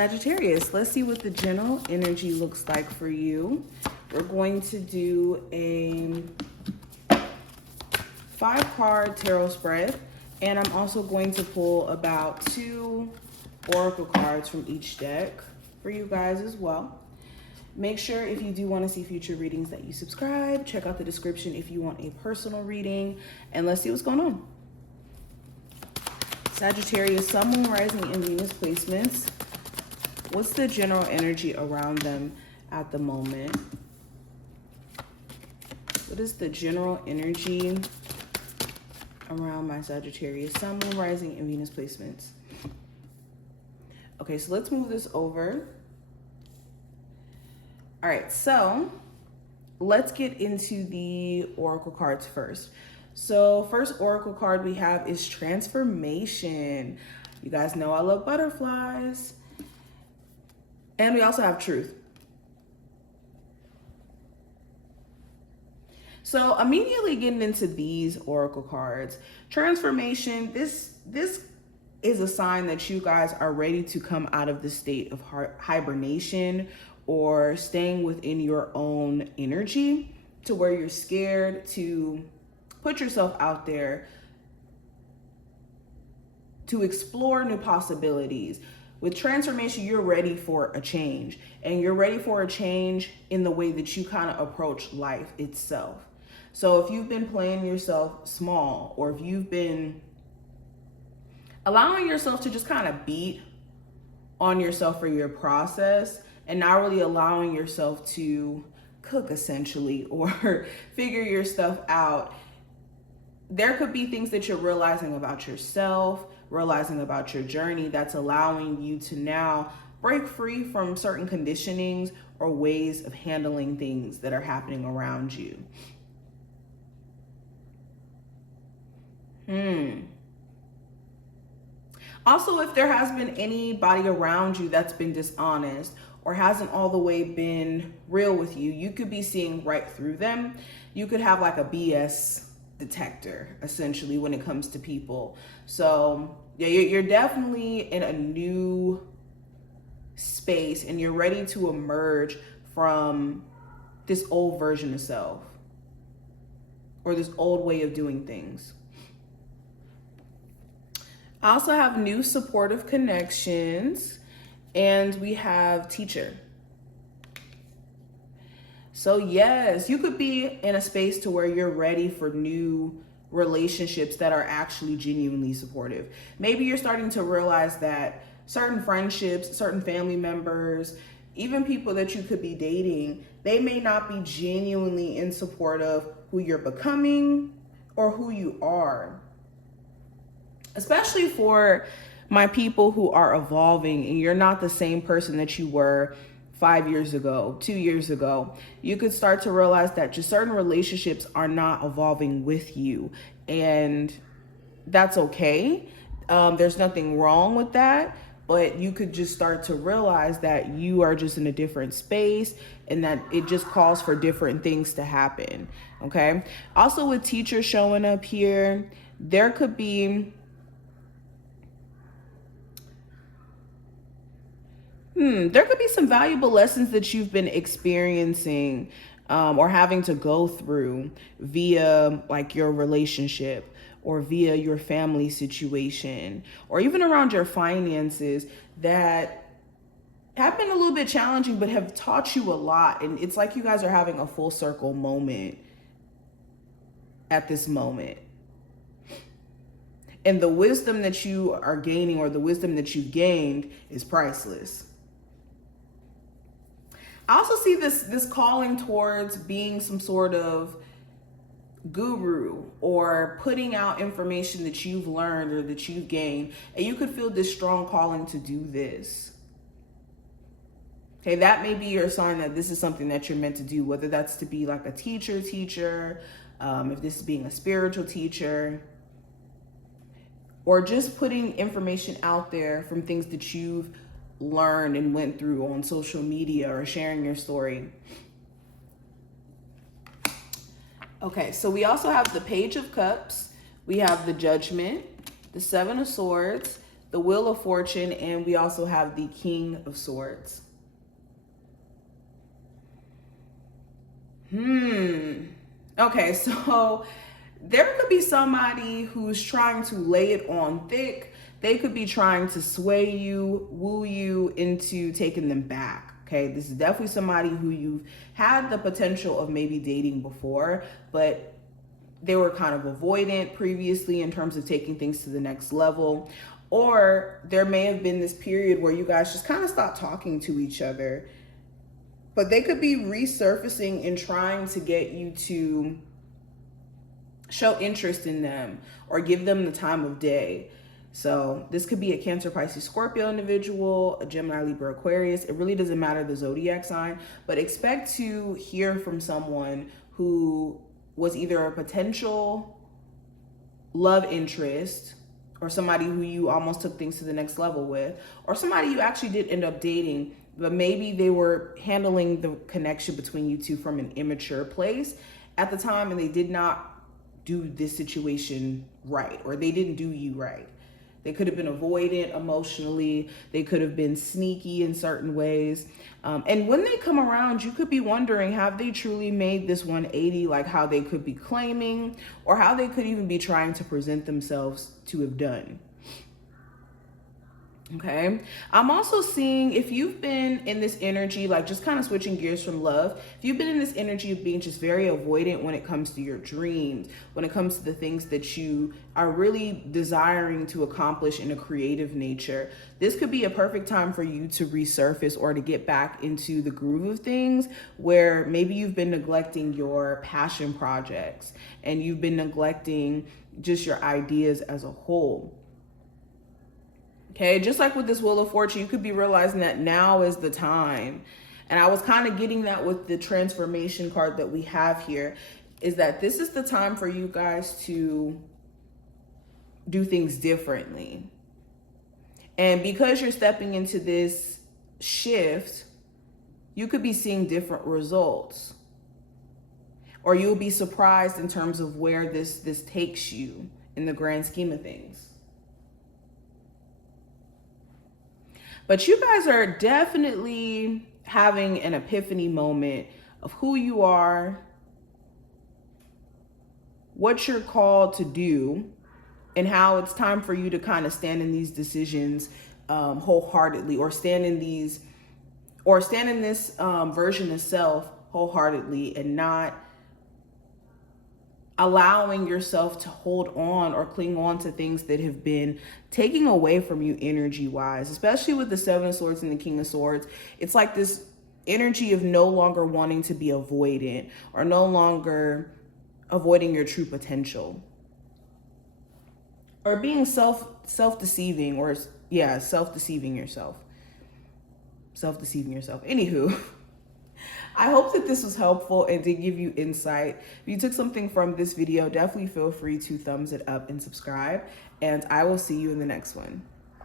Sagittarius, let's see what the general energy looks like for you. We're going to do a 5-card tarot spread, and I'm also going to pull about 2 oracle cards from each deck for you guys as well. Make sure if you do want to see future readings that you subscribe. Check out the description if you want a personal reading, and let's see what's going on. Sagittarius, Sun, Moon, Rising, and Venus placements. What's the general energy around them at the moment? What is the general energy around my Sagittarius, Sun, Moon, Rising, and Venus placements? Okay, so let's move this over. All right, so let's get into the oracle cards first. So first oracle card we have is transformation. You guys know I love butterflies. And we also have truth. So immediately getting into these oracle cards, transformation, this is a sign that you guys are ready to come out of the state of hibernation or staying within your own energy, to where you're scared to put yourself out there to explore new possibilities. With transformation, you're ready for a change, and you're ready for a change in the way that you kind of approach life itself. So if you've been playing yourself small, or if you've been allowing yourself to just kind of beat on yourself for your process and not really allowing yourself to cook essentially, or figure your stuff out, there could be things that you're realizing about yourself, realizing about your journey, that's allowing you to now break free from certain conditionings or ways of handling things that are happening around you. Also, if there has been anybody around you that's been dishonest or hasn't all the way been real with you, you could be seeing right through them. You could have like a BS detector essentially when it comes to people. So yeah, you're definitely in a new space, and you're ready to emerge from this old version of self, or this old way of doing things. I also have new supportive connections, and we have teacher. So yes, you could be in a space to where you're ready for new relationships that are actually genuinely supportive. Maybe you're starting to realize that certain friendships, certain family members, even people that you could be dating, they may not be genuinely in support of who you're becoming or who you are. Especially for my people who are evolving, and you're not the same person that you were 5 years ago, 2 years ago. You could start to realize that just certain relationships are not evolving with you, and that's okay. There's nothing wrong with that, but you could just start to realize that you are just in a different space, and that it just calls for different things to happen, okay? Also, with teachers showing up here, there could be some valuable lessons that you've been experiencing or having to go through via like your relationship, or via your family situation, or even around your finances, that have been a little bit challenging but have taught you a lot. And it's like you guys are having a full circle moment at this moment. And the wisdom that you are gaining, or the wisdom that you've gained, is priceless. I also see this calling towards being some sort of guru, or putting out information that you've learned or that you've gained, and you could feel this strong calling to do this. Okay, that may be your sign that this is something that you're meant to do, whether that's to be like a teacher, if this is being a spiritual teacher, or just putting information out there from things that you've learned and went through on social media, or sharing your story. Okay, so we also have the Page of Cups, we have the Judgment, the Seven of Swords, the Wheel of Fortune, and we also have the King of Swords. Okay, so there could be somebody who's trying to lay it on thick. They could be trying to sway you, woo you into taking them back. Okay, this is definitely somebody who you've had the potential of maybe dating before, but they were kind of avoidant previously in terms of taking things to the next level. Or there may have been this period where you guys just kind of stopped talking to each other, but they could be resurfacing and trying to get you to show interest in them or give them the time of day. So this could be a Cancer, Pisces, Scorpio individual, a Gemini, Libra, Aquarius. It really doesn't matter the zodiac sign, but expect to hear from someone who was either a potential love interest or somebody who you almost took things to the next level with, or somebody you actually did end up dating, but maybe they were handling the connection between you two from an immature place at the time, and they did not do this situation right, or they didn't do you right. They could have been avoidant emotionally. They could have been sneaky in certain ways. And when they come around, you could be wondering, have they truly made this 180, like how they could be claiming, or how they could even be trying to present themselves to have done. Okay, I'm also seeing if you've been in this energy, like just kind of switching gears from love, if you've been in this energy of being just very avoidant when it comes to your dreams, when it comes to the things that you are really desiring to accomplish in a creative nature, this could be a perfect time for you to resurface or to get back into the groove of things, where maybe you've been neglecting your passion projects and you've been neglecting just your ideas as a whole. Okay, just like with this Wheel of Fortune, you could be realizing that now is the time. And I was kind of getting that with the transformation card that we have here, is that this is the time for you guys to do things differently. And because you're stepping into this shift, you could be seeing different results. Or you'll be surprised in terms of where this takes you in the grand scheme of things. But you guys are definitely having an epiphany moment of who you are, what you're called to do, and how it's time for you to kind of stand in these decisions wholeheartedly, or stand in this version of self wholeheartedly, and not allowing yourself to hold on or cling on to things that have been taking away from you energy wise, especially with the Seven of Swords and the King of Swords. It's like this energy of no longer wanting to be avoidant, or no longer avoiding your true potential, or being self-deceiving, or self-deceiving yourself. Anywho, I hope that this was helpful and did give you insight. If you took something from this video, definitely feel free to thumbs it up and subscribe, and I will see you in the next one.